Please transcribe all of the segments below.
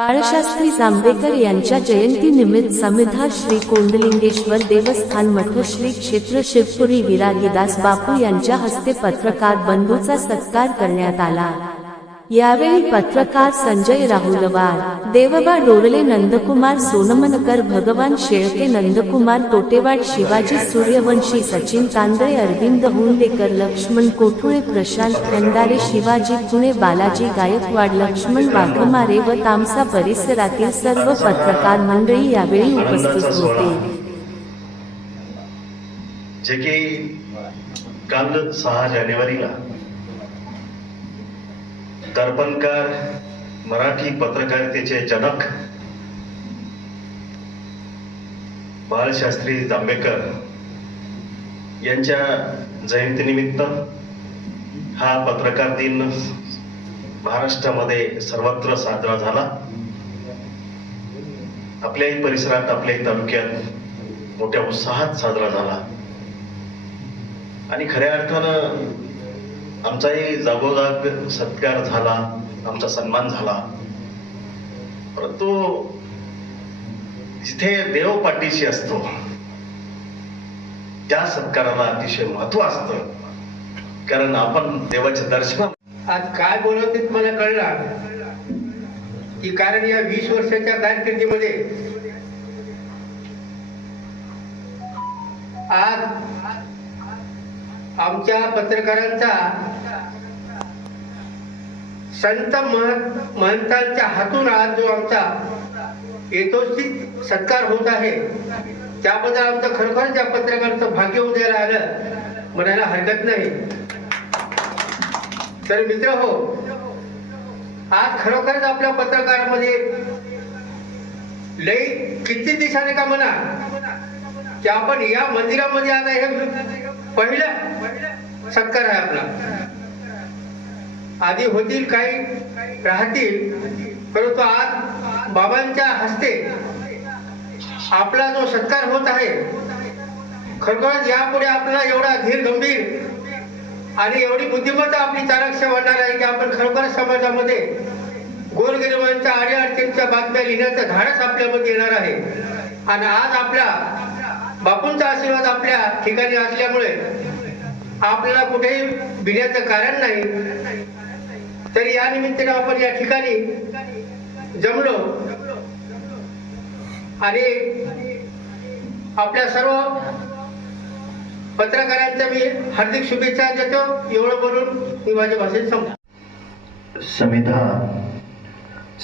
बाळशास्त्री जांभेकर यांच्या जयंतीनिमित्त समिधा श्री कोंडलिंगेश्वर देवस्थान मठ श्री क्षेत्र शिवपुरी विरागीदास बापू यांच्या हस्ते पत्रकार बंधूचा सत्कार करण्यात आला. यावेळी पत्रकार संजय राहुलवार देवबा डोरले नंदकुमार सोनमनकर भगवान शेळके नंदकुमार तोटेवाड शिवाजी सूर्यवंशी सचिन तांदळे अरविंद हुंडेकर लक्ष्मण कोठुळे प्रशांत खंडारे शिवाजी पुणे बालाजी गायकवाड लक्ष्मण वाघमारे व तामसा परिसरातील सर्व पत्रकार मंडळी यावेळी उपस्थित होते. जे की काल सहा जानेवारीला दर्पणकार मराठी पत्रकारितेचे जनक बाळशास्त्री जांभेकर यांच्या जयंतीनिमित्त हा पत्रकार दिन महाराष्ट्रामध्ये सर्वत्र साजरा झाला. आपल्याही परिसरात आपल्याही तालुक्यात मोठ्या उत्साहात साजरा झाला. आणि खऱ्या अर्थानं आमचाही जागोजाग सत्कार झाला आमचा सन्मान झाला. परंतु जिथे देव पाठीशी असतो त्या सत्काराला अतिशय महत्त्व असत. कारण आपण देवाच्या दर्शना आज काय बोलवते ते मला कळला. की कारण या वीस वर्षाच्या कारकिर्दीमध्ये आज आमच्या पत्रकारांचा संत महंतांच्या हातून आज जो आमचा यथोचित सत्कार होत आहे त्याबद्दल आमचं खरोखर त्या पत्रकारांचं भाग्य उद्याला आलं म्हणायला हरकत नाही. तर मित्र हो आज खरोखरच आपल्या पत्रकारामध्ये लई किती दिशाने का म्हणा की आपण या मंदिरामध्ये आता हे पहिलं सत्कार आहे आपला. आधी होतील काही राहतील परंतु आज बाबांच्या हस्ते आपला जो सत्कार होत आहे खरोखरच यापुढे आपला एवढा धीर गंभीर आणि एवढी बुद्धिमत्ता आपली चाणक्य वाढणार आहे की आपण खरोखर समाजामध्ये गोरगरिबांच्या अडीअडचणीच्या बातम्या लिहिण्याचं धाडस आपल्यामध्ये येणार आहे. आणि आज आपल्या बापूंचा आशीर्वाद आपल्या ठिकाणी असल्यामुळे आपल्याला कुठेही भिण्याचं कारण नाही. तर या निमित्ताने आपण या ठिकाणी जमलो. आणि आपल्या सर्व पत्रकारांच्या मी हार्दिक शुभेच्छा देतो. एवढं बोलून मी माझ्या भाषेत संपतो. समिधा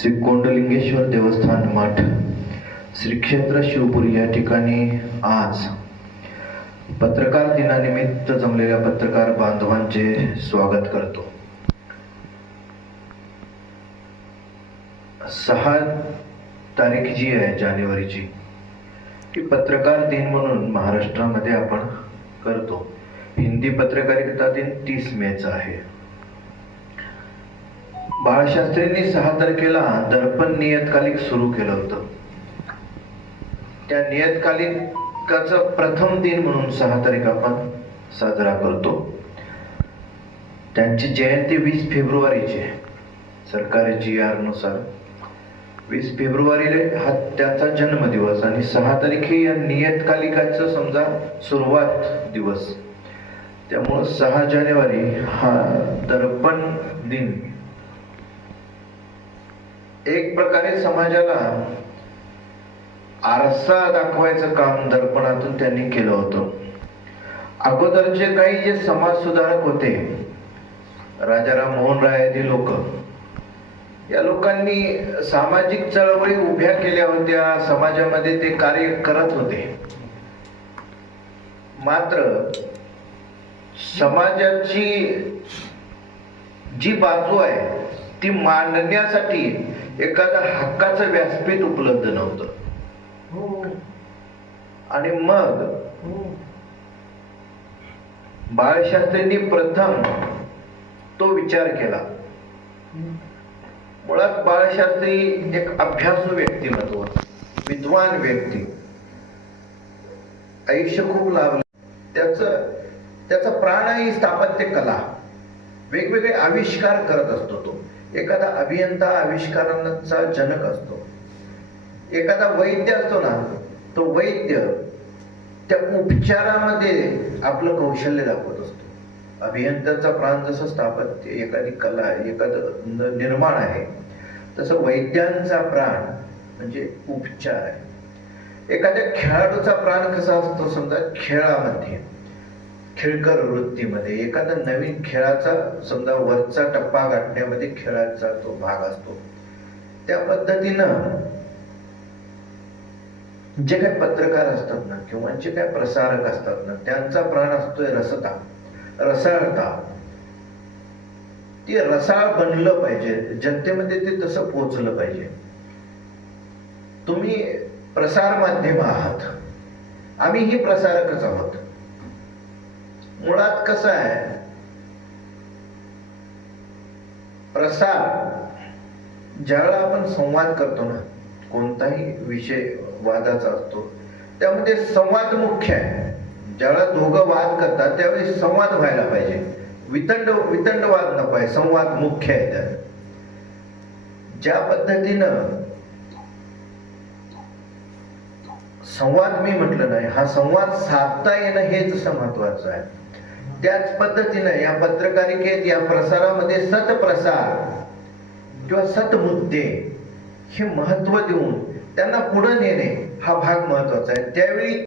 श्री कोंडलिंगेश्वर देवस्थान मठ. श्री क्षेत्र शिवपुरी या ठिकाणी आज पत्रकार दिनानिमित्त जमलेल्या पत्रकार बांधवांचे स्वागत करतो. सहा तारीख जी आहे जानेवारीची ती पत्रकार दिन म्हणून महाराष्ट्रामध्ये आपण करतो. हिंदी पत्रकारिता दिन तीस मेचा आहे. बाळशास्त्रींनी सहा तारखेला दर्पण नियतकालिक सुरू केलं होतं. त्या नियतकालिकाचं प्रथम दिन म्हणून सहा तारीख आपण साजरा करतो. त्यांची जयंती वीस फेब्रुवारीची आहे. सरकारी जी आरनुसार वीस फेब्रुवारीला हा त्याचा जन्मदिवस आणि सहा तारीख हे या नियतकालिकाचं समजा सुरुवात दिवस. त्यामुळं सहा जानेवारी हा दर्पण दिन. एक प्रकारे समाजाला आरसा दाखवायचं काम दर्पणातून त्यांनी केलं होतं. अगोदरचे काही जे समाज सुधारक होते राजाराम मोहन राय आदी लोक या लोकांनी सामाजिक चळवळी उभ्या केल्या होत्या समाजामध्ये ते कार्य करत होते. मात्र समाजाची जी बाजू आहे ती मांडण्यासाठी एखादा हक्काचं व्यासपीठ उपलब्ध नव्हतं. आणि मग बाळशास्त्रींनी प्रथम तो विचार केला. मुळात बाळशास्त्री एक अभ्यासू व्यक्तिमत्व विद्वान व्यक्ती. आयुष्य खूप लाभलं त्याच त्याचा प्राण आहे स्थापत्य कला. वेगवेगळे आविष्कार करत असतो तो. एखादा अभियंता आविष्कारांचा जनक असतो. एखादा वैद्य असतो ना तो वैद्य त्या उपचारामध्ये आपलं कौशल्य दाखवत असतो. अभियंत्याचा प्राण जसं स्थापत्य एखादी कला आहे एखादं न- निर्माण आहे तसं वैद्यांचा प्राण म्हणजे उपचार आहे. एखाद्या खेळाडूचा प्राण कसा असतो समजा खेळामध्ये खेळकर वृत्तीमध्ये एखादा नवीन खेळाचा समजा वरचा टप्पा गाठण्यामध्ये खेळाचा तो भाग असतो. त्या पद्धतीनं जे काही पत्रकार असतात ना किंवा जे काही प्रसारक असतात ना त्यांचा प्राण असतोय रसता. रसाळता. ते रसाळ बनलं पाहिजे. जनतेमध्ये ते तसं पोचलं पाहिजे. तुम्ही प्रसार माध्यम आहात. आम्हीही प्रसारकच आहोत. मुळात कसं आहे? प्रसार ज्यावेळेला आपण संवाद करतो ना कोणताही विषय वादाचा असतो. त्यामध्ये संवाद मुख्य आहे. ज्यावेळेला दोघं वाद करतात त्यावेळी संवाद व्हायला पाहिजे. वितंड वितंड वाद नको आहे संवाद मुख्य आहे त्यात. ज्या पद्धतीनं संवाद मी म्हटलं नाही हा संवाद साधता येणं हेच महत्वाचं आहे. त्याच पद्धतीनं या पत्रकारिकेत या प्रसारामध्ये सतप्रसार किंवा सतमुद्दे हे महत्त्व देऊन त्यांना पुढे नेणे हा भाग महत्त्वाचा आहे. त्यावेळी